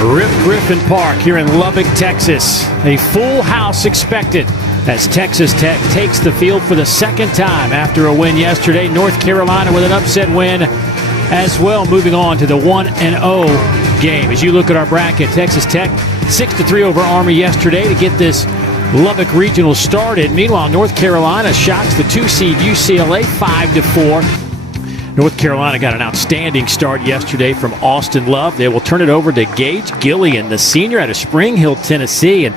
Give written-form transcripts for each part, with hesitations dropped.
Rip Griffin Park here in Lubbock, Texas. A full house expected as Texas Tech takes the field for the second time after a win yesterday. North Carolina with an upset win as well, moving on to the 1-0 game. As you look at our bracket, Texas Tech 6-3 over Army yesterday to get this Lubbock Regional started. Meanwhile, North Carolina shocks the 2-seed UCLA 5-4. North Carolina got an outstanding start yesterday from Austin Love. They will turn it over to Gage Gillian, the senior out of Spring Hill, Tennessee. And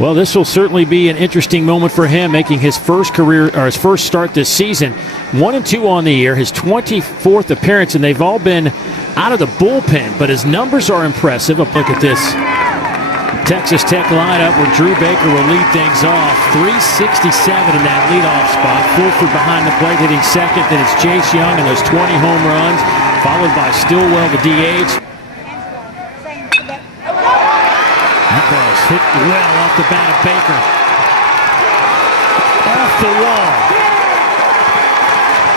well, this will certainly be an interesting moment for him, making his first start this season. 1-2 on the year, his 24th appearance, and they've all been out of the bullpen. But his numbers are impressive. Look at this Texas Tech lineup where Drew Baker will lead things off. 367 in that leadoff spot. Fulford behind the plate hitting second. Then it's Jace Young and those 20 home runs, followed by Stillwell, the DH. That ball's hit well off the bat of Baker. Off the wall.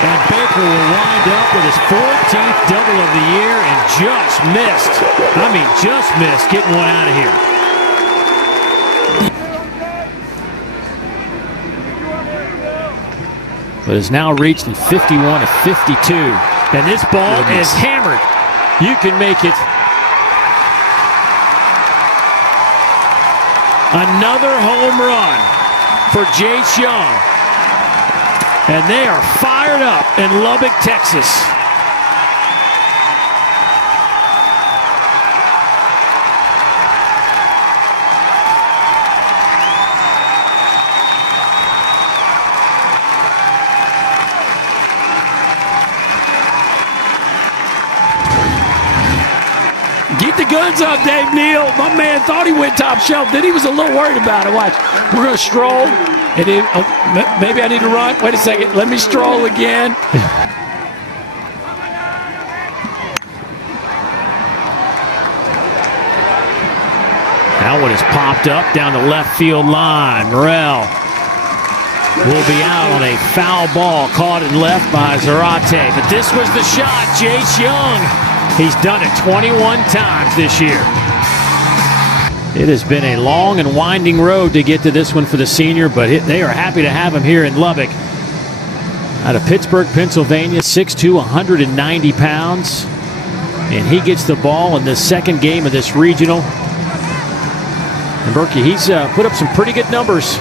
And Baker will wind up with his 14th double of the year and just missed. I mean, just missed getting one out of here. But has now reached in 51-52. And this ball is hammered. You can make it another home run for Jace Young. And they are fired up in Lubbock, Texas. Keep the guns up, Dave Neal. My man thought he went top shelf. Then he was a little worried about it. Watch. We're going to stroll. And then, maybe I need to run. Wait a second. Let me stroll again. That one is popped up down the left field line. Morrell will be out on a foul ball caught in left by Zarate. But this was the shot. Jace Young. He's done it 21 times this year. It has been a long and winding road to get to this one for the senior, but they are happy to have him here in Lubbock. Out of Pittsburgh, Pennsylvania, 6'2", 190 pounds. And he gets the ball in the second game of this regional. And Berkey, he's put up some pretty good numbers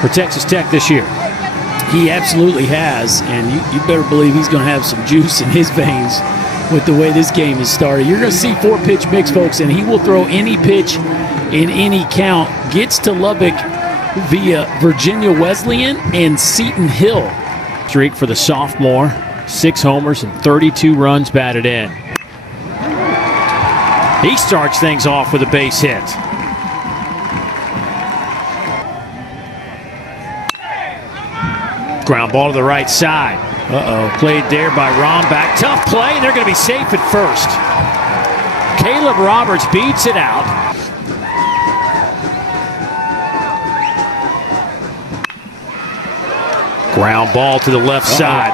for Texas Tech this year. He absolutely has, and you better believe he's going to have some juice in his veins with the way this game is started. You're going to see 4-pitch mix, folks, and he will throw any pitch in any count. Gets to Lubbock via Virginia Wesleyan and Seton Hill. Streak for the sophomore, 6 homers and 32 runs batted in. He starts things off with a base hit. Ground ball to the right side. Played there by Rombach. Tough play. They're going to be safe at first. Caleb Roberts beats it out. Ground ball to the left side.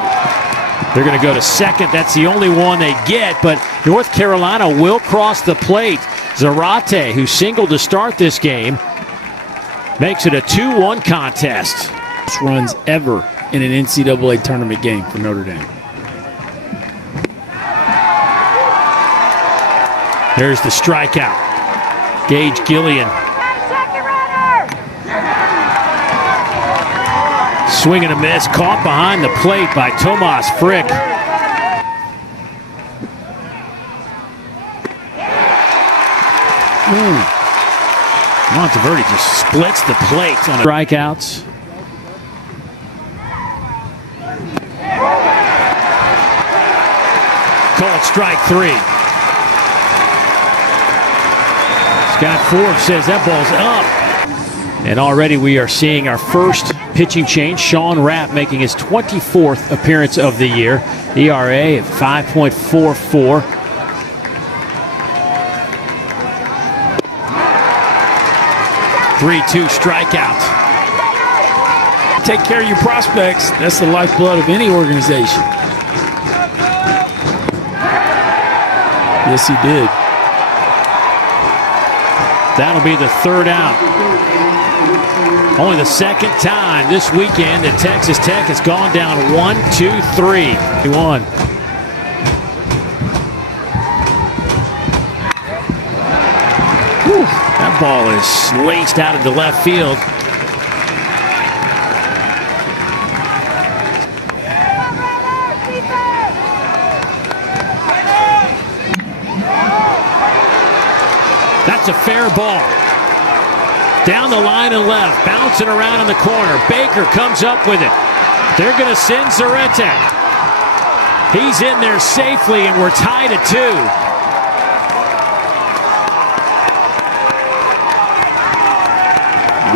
They're going to go to second. That's the only one they get, but North Carolina will cross the plate. Zarate, who singled to start this game, makes it a 2-1 contest. Runs ever in an NCAA tournament game for Notre Dame. There's the strikeout. Gage Gillian. Swing and a miss, caught behind the plate by Tomas Frick. Monteverdi just splits the plate on strikeouts. Called strike 3. Scott Forbes says that ball's up. And already we are seeing our first pitching change. Sean Rapp making his 24th appearance of the year. ERA at 5.44. Three-two strikeout. Take care of your prospects. That's the lifeblood of any organization. Yes, he did. That'll be the third out. Only the second time this weekend that Texas Tech has gone down 1-2-3. 1. That ball is laced out into left field. That's a fair ball. Down the line and left, bouncing around in the corner. Baker comes up with it. They're going to send Zaretta. He's in there safely, and we're tied at 2.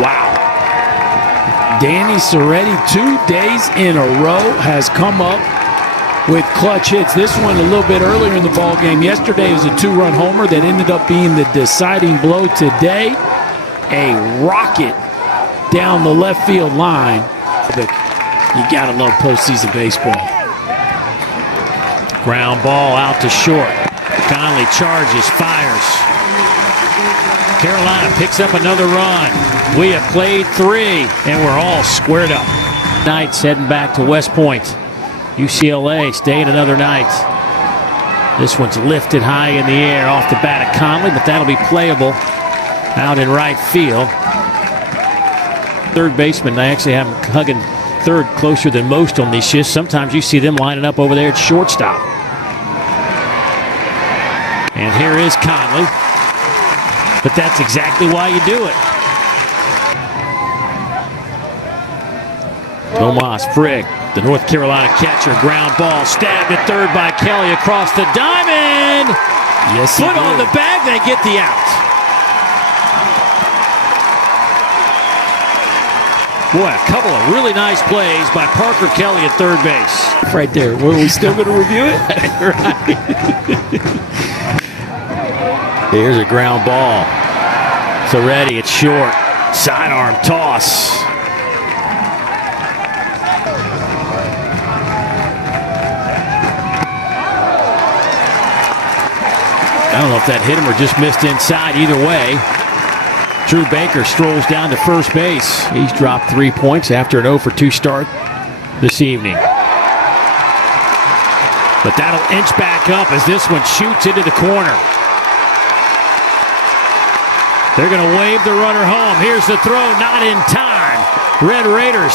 Wow. Danny Soretti, 2 days in a row, has come up with clutch hits. This one a little bit earlier in the ball game. Yesterday was a 2-run homer that ended up being the deciding blow. Today, a rocket down the left field line. You gotta love postseason baseball. Ground ball out to short. Conley charges, fires. Carolina picks up another run. We have played 3, and we're all squared up. Knights heading back to West Point. UCLA staying another night. This one's lifted high in the air off the bat of Conley, but that'll be playable out in right field. Third baseman, I actually have him hugging third closer than most on these shifts. Sometimes you see them lining up over there at shortstop. And here is Conley. But that's exactly why you do it. Tomas Frigg, the North Carolina catcher, ground ball stabbed at third by Kelly across the diamond. Yes, foot on the bag, they get the out. Boy, a couple of really nice plays by Parker Kelly at third base. Right there. Were we still going to review it? Right. Here's a ground ball. Soretti, it's short. Sidearm toss. I don't know if that hit him or just missed inside. Either way, Drew Baker strolls down to first base. He's dropped 3 points after an 0-for-2 start this evening. But that'll inch back up as this one shoots into the corner. They're going to wave the runner home. Here's the throw, not in time. Red Raiders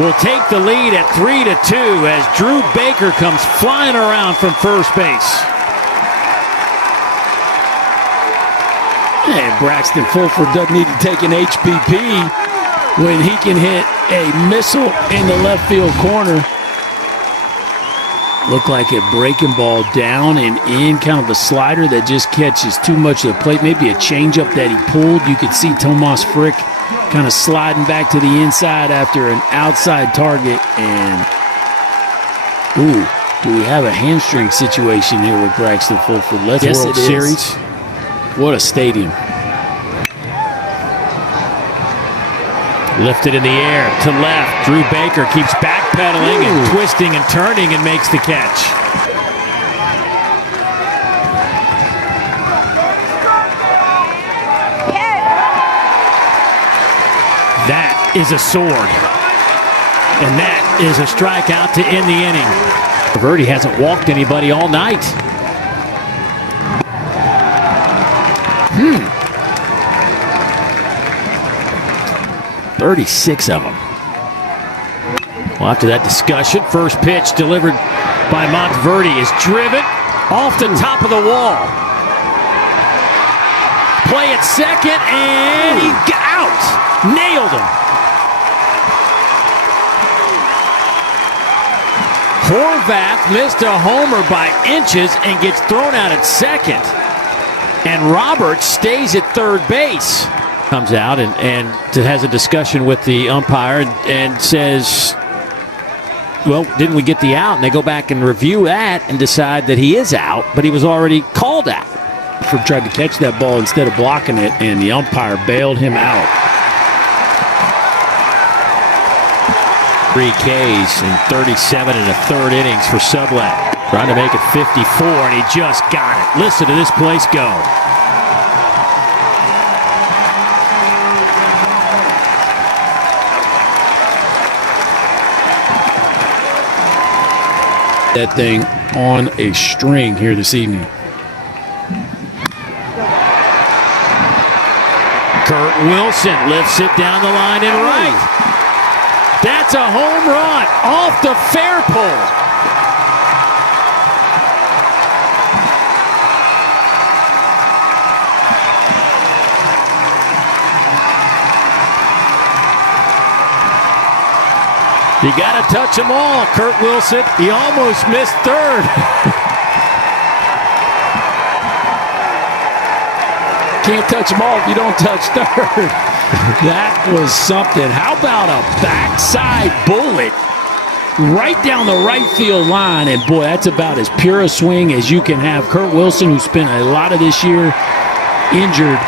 will take the lead at 3-2 as Drew Baker comes flying around from first base. Hey, Braxton Fulford doesn't need to take an HBP when he can hit a missile in the left field corner. Looked like a breaking ball down and in, kind of a slider that just catches too much of the plate. Maybe a changeup that he pulled. You could see Tomas Frick kind of sliding back to the inside after an outside target. And, ooh, do we have a hamstring situation here with Braxton Fulford? Let's World Series. What a stadium. Lifted in the air to left. Drew Baker keeps backpedaling and twisting and turning and makes the catch. That is a sword. And that is a strikeout to end the inning. Verdi hasn't walked anybody all night. 36 of them. Well, after that discussion, first pitch delivered by Monteverdi is driven off the top of the wall. Play at second, and he got out. Nailed him. Horvath missed a homer by inches and gets thrown out at second. And Roberts stays at third base. Comes out and has a discussion with the umpire and says, well, didn't we get the out? And they go back and review that and decide that he is out, but he was already called out. Tried to catch that ball instead of blocking it, and the umpire bailed him out. 3 Ks in 37 and a third innings for Sublet. Trying to make it 54, and he just got it. Listen to this place go. that thing on a string here this evening. Kurt Wilson lifts it down the line and right. That's a home run off the fair pole. You got to touch them all, Kurt Wilson. He almost missed third. Can't touch them all if you don't touch third. That was something. How about a backside bullet right down the right field line? And, boy, that's about as pure a swing as you can have. Kurt Wilson, who spent a lot of this year injured,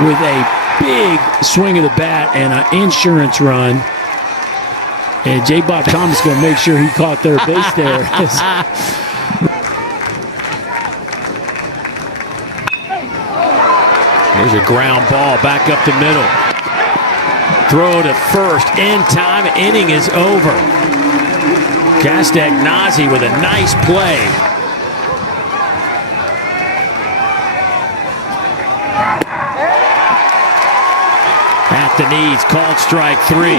with a big swing of the bat and an insurance run. And J. Bob Thomas going to make sure he caught third base there. There's a ground ball back up the middle. Throw to first in time. Inning is over. Castagnazzi with a nice play. At the knees, called strike 3.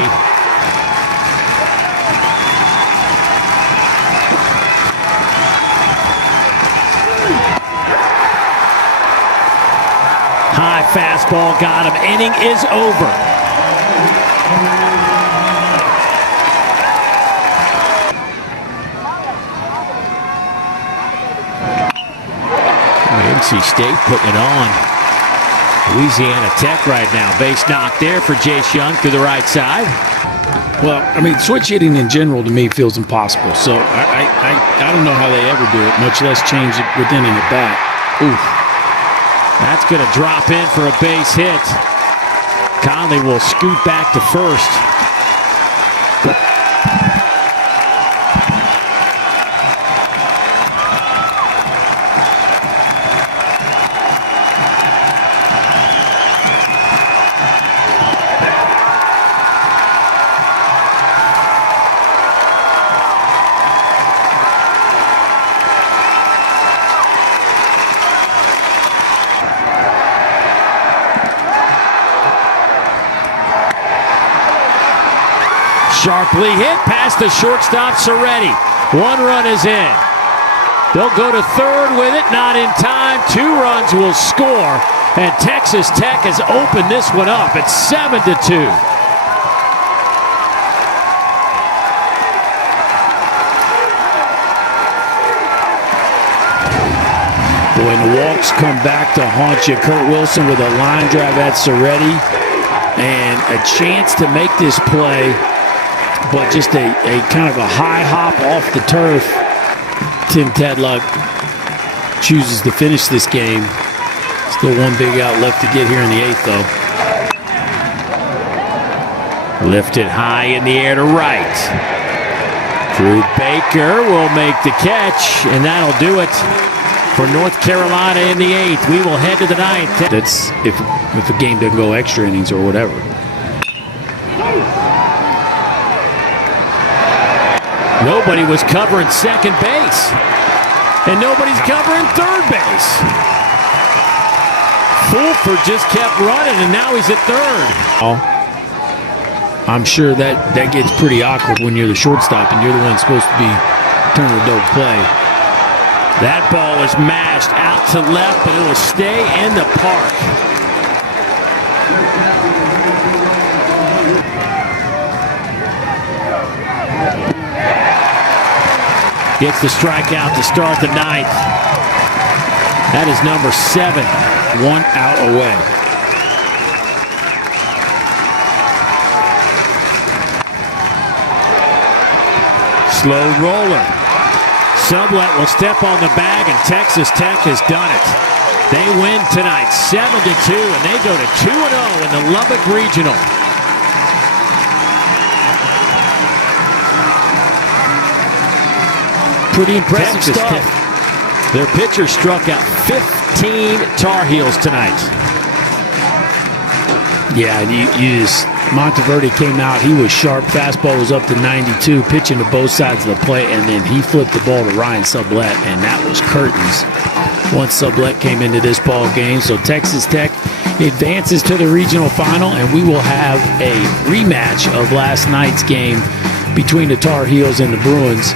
High fastball got him. Inning is over. NC State putting it on. Louisiana Tech right now. Base knock there for Jace Young to the right side. Well, I mean, switch hitting in general to me feels impossible. So I don't know how they ever do it, much less change it within an at-bat. Oof. That's going to drop in for a base hit. Conley will scoot back to first. Sharply hit past the shortstop, Soretti. 1 run is in. They'll go to third with it, not in time. 2 runs will score, and Texas Tech has opened this one up at 7-2. Boy, and the walks come back to haunt you. Kurt Wilson with a line drive at Soretti, and a chance to make this play. But just a kind of a high hop off the turf. Tim Tadlock chooses to finish this game. Still 1 big out left to get here in the 8th, though. Lifted high in the air to right. Drew Baker will make the catch, and that'll do it for North Carolina in the 8th. We will head to the 9th. That's if the game doesn't go extra innings or whatever. Nobody was covering second base. And nobody's covering third base. Fulford just kept running, and now he's at third. I'm sure that gets pretty awkward when you're the shortstop and you're the one supposed to be turning the double play. That ball is mashed out to left, but it'll stay in the park. Gets the strikeout to start the 9th. That is number 7. 1 out away. Slow roller. Sublette will step on the bag, and Texas Tech has done it. They win tonight 7-2, and they go to 2-0 in the Lubbock Regional. Pretty impressive Texas stuff. Tech. Their pitcher struck out 15 Tar Heels tonight. Yeah, you just Monteverde came out. He was sharp. Fastball was up to 92, pitching to both sides of the plate, and then he flipped the ball to Ryan Sublette, and that was curtains once Sublette came into this ball game. So Texas Tech advances to the regional final, and we will have a rematch of last night's game between the Tar Heels and the Bruins